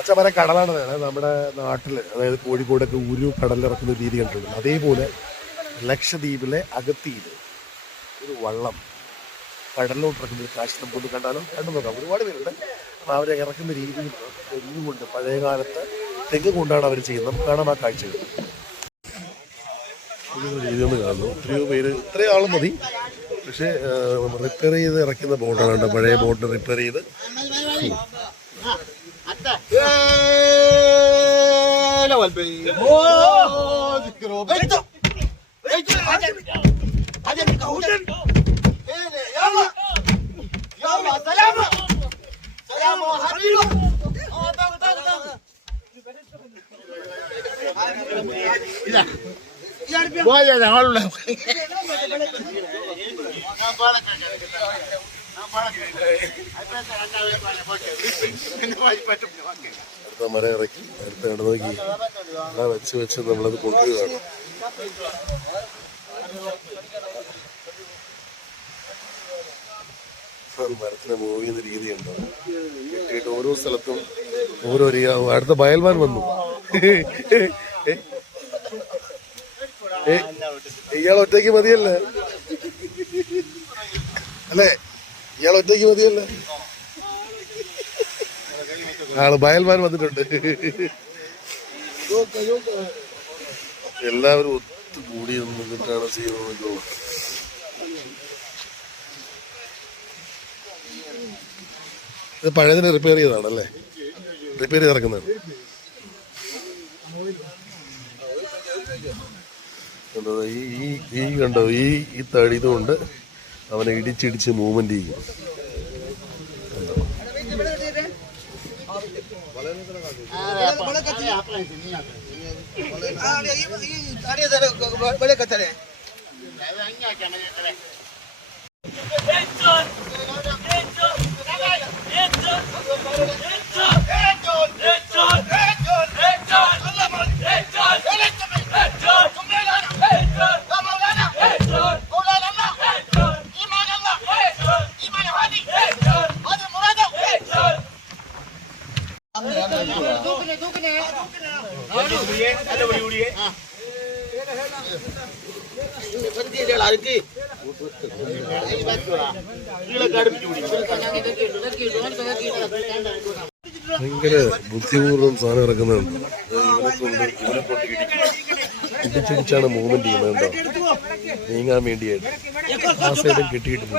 പച്ചമര കടലാണ് നമ്മുടെ നാട്ടിൽ, അതായത് കോഴിക്കോടൊക്കെ ഉരു കടലിറക്കുന്ന രീതി കണ്ടിട്ടുണ്ട്. അതേപോലെ ലക്ഷദ്വീപിലെ അഗത്തിയിൽ ഒരു വള്ളം കടലിലോട്ട് ഇറക്കുന്ന ഒരു കാഴ്ച നമുക്കൊന്ന് കണ്ടാലും കണ്ടു നോക്കാം. ഒരുപാട് പേരുണ്ട്. അപ്പോൾ അവരെ ഇറക്കുന്ന രീതിയിൽ തെങ്ങ് കൊണ്ട്, പഴയകാലത്ത് തെങ്ങ് കൊണ്ടാണ് അവർ ചെയ്യുന്നത്. നമുക്ക് കാണാം ആ കാഴ്ചകൾ. രീതി ഒന്ന് കാണുന്നു. എത്രയോ പേര്, ഇത്രയും ആളും മതി. പക്ഷേ റിപ്പയർ ചെയ്ത് ഇറക്കുന്ന ബോട്ടാണ് കേട്ടോ. പഴയ ബോട്ട് റിപ്പയർ ചെയ്ത് അടുത്ത മര ഇറക്കി അടുത്ത ഇടനോക്കി വെച്ച് നമ്മളത് കൊണ്ടുവരികയാണ്. മരത്തിനെ മൂവ് ചെയ്യുന്ന രീതിയുണ്ടോ കിട്ടിയിട്ട് ഓരോ സ്ഥലത്തും ഓരോ അടുത്ത ബയൽവാൻ വന്നു. ഇയാൾ ഒറ്റയ്ക്ക് മതിയല്ലേ അല്ലേ? ഇയാൾ ഒറ്റയ്ക്ക് മതിയല്ലേ? ആള് ബയൽമാൻ വന്നിട്ടുണ്ട്. എല്ലാവരും ഒത്തുകൂടി നിന്നിട്ടാണ് ചെയ്യുന്നത്. ഇത് പഴയതിനെ റിപ്പയർ ചെയ്തതാണല്ലേ? റിപ്പയർ ചെയ്ത് ഇറക്കുന്നതാണ്. ഈ കണ്ടോ, ഈ തടി കൊണ്ട് അവനെ ഇടിച്ചിടിച്ച് മൂവ്മെന്റ് ചെയ്യും. ഭയങ്കര ബുദ്ധിപൂർവ്വം സാധനം ഇറക്കുന്നുണ്ട്. ഇവനെ കൊണ്ട് ഇടിച്ചിടിച്ചാണ് മൂവ്മെന്റ് ചെയ്യുന്നത് കേട്ടോ, നീങ്ങാൻ വേണ്ടിയായിട്ട്. ആ സൈഡും കെട്ടിയിട്ടുണ്ട്.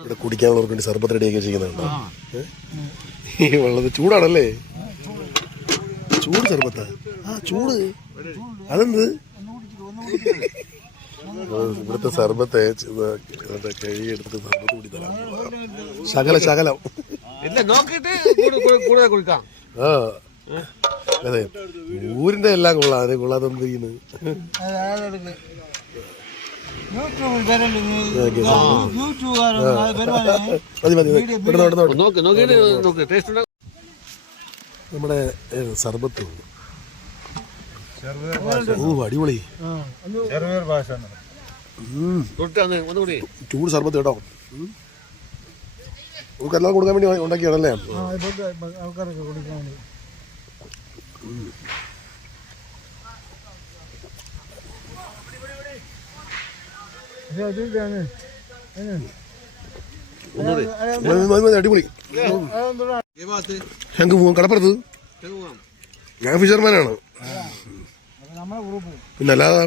ഇവിടെ കുടിക്കാനുള്ളവർക്ക് വേണ്ടി സർബത്ത് റെഡിയൊക്കെ ചെയ്യുന്നുണ്ടോ? ഈ വെള്ളത്തിൽ ചൂടാണല്ലേ? ചൂട് സർബത്താ? ആ ചൂട് അതെന്ത്? ഇവിടുത്തെ സർബത്തെ കഴുകിയെടുത്ത് സർബത്ത് കൂടി തരാം. ശകലം ആ അതെ. ഊരിന്റെ എല്ലാം കൊള്ളാം, അതിനെ കൊള്ളാതെ എന്ത് ചെയ്യുന്നു? നമ്മുടെ സർബത്ത് അടിപൊളി ചൂട് സർബത്ത് കേട്ടോ. നമുക്ക് എല്ലാം കൊടുക്കാൻ വേണ്ടി ഉണ്ടാക്കിയാണല്ലേ? ആൾക്കാരൊക്കെ കൊടുക്കാൻ വേണ്ടി. അടിപൊളി. ഞങ്ങൾക്ക് പോവാം കടപ്പുറത്ത്. ഞാൻ ഫിഷർമാനാണ്. പിന്നെ അല്ലാതെ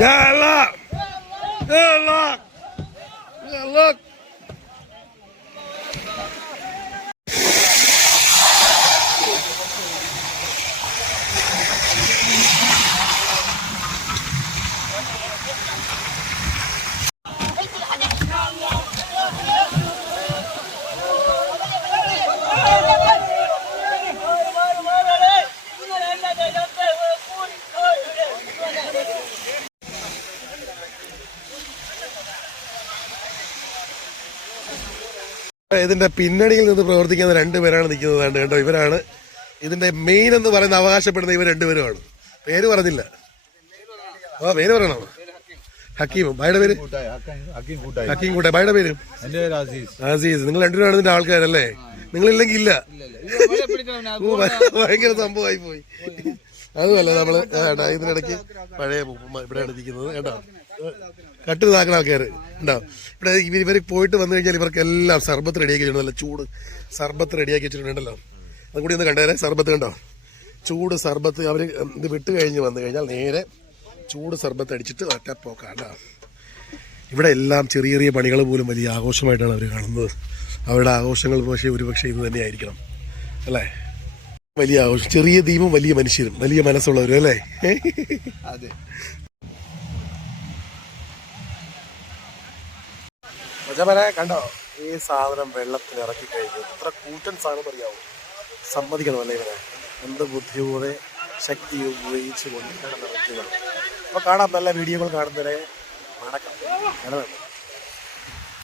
يا الله يا الله يا الله. ഇതിന്റെ പിന്നണിയിൽ നിന്ന് പ്രവർത്തിക്കുന്ന രണ്ടുപേരാണ് നിൽക്കുന്നത് കേട്ടോ. ഇവരാണ് ഇതിന്റെ മെയിൻ എന്ന് പറയുന്ന അവകാശപ്പെടുന്ന ഇവർ രണ്ടുപേരുമാണ്. പേര് പറഞ്ഞില്ല. പേര് പറയണോ? ഹക്കീമും. ഭായിയുടെ പേര് ഹക്കീം കൂട്ടെ. ഭായിയുടെ പേര് അസീസ്. നിങ്ങൾ രണ്ടുപേരാണ് ഇതിന്റെ ആൾക്കാരല്ലേ? നിങ്ങളില്ലെങ്കിൽ ഇല്ല. ഭയങ്കര സംഭവമായി പോയി. അതുമല്ല നമ്മള് ഇതിനിടയ്ക്ക് പഴയ ഇവിടെയാണ് ഇരിക്കുന്നത് കേട്ടോ. കട്ട് ഇതാക്കുന്ന ആൾക്കാർ ഉണ്ടാവും ഇവിടെ. ഇവർ പോയിട്ട് വന്നു കഴിഞ്ഞാൽ ഇവർക്കെല്ലാം സർബത്ത് റെഡിയാക്കി വെച്ചിട്ടുണ്ട്. നല്ല ചൂട് സർബത്ത് റെഡിയാക്കി വെച്ചിട്ടുണ്ടല്ലോ. അതും കൂടി ഒന്ന് കണ്ടേരെ. സർബത്ത് കണ്ടോ? ചൂട് സർബത്ത്. അവർ ഇത് വിട്ട് കഴിഞ്ഞ് വന്നു കഴിഞ്ഞാൽ നേരെ ചൂട് സർബത്ത് അടിച്ചിട്ട് ഒറ്റപ്പോക്കാണ്. ഇവിടെ എല്ലാം ചെറിയ ചെറിയ പണികൾ പോലും വലിയ ആഘോഷമായിട്ടാണ് അവർ കാണുന്നത്. അവരുടെ ആഘോഷങ്ങൾ ഒരുപക്ഷെ ഇത് തന്നെ ആയിരിക്കണം അല്ലേ? വലിയ ആഘോഷം. ചെറിയ ദീപം വലിയ മനുഷ്യരും വലിയ മനസ്സുള്ളവരും അല്ലേ? അതെ. മജാമനെ കണ്ടോ? ഈ സാധനം വെള്ളത്തിൽ ഇറക്കി കഴിഞ്ഞു. എത്ര കൂറ്റൻ സാധനം അറിയാവോ? സമ്മതിക്കണം അല്ലേ ഇവരെ? എന്ത് ബുദ്ധിയോടെ ശക്തി ഉപയോഗിച്ച് കൊണ്ട് ഇറക്കിയതാണ്. അപ്പോൾ കാണാം നല്ല വീഡിയോകൾ കാണുന്നവരെ വണക്കം.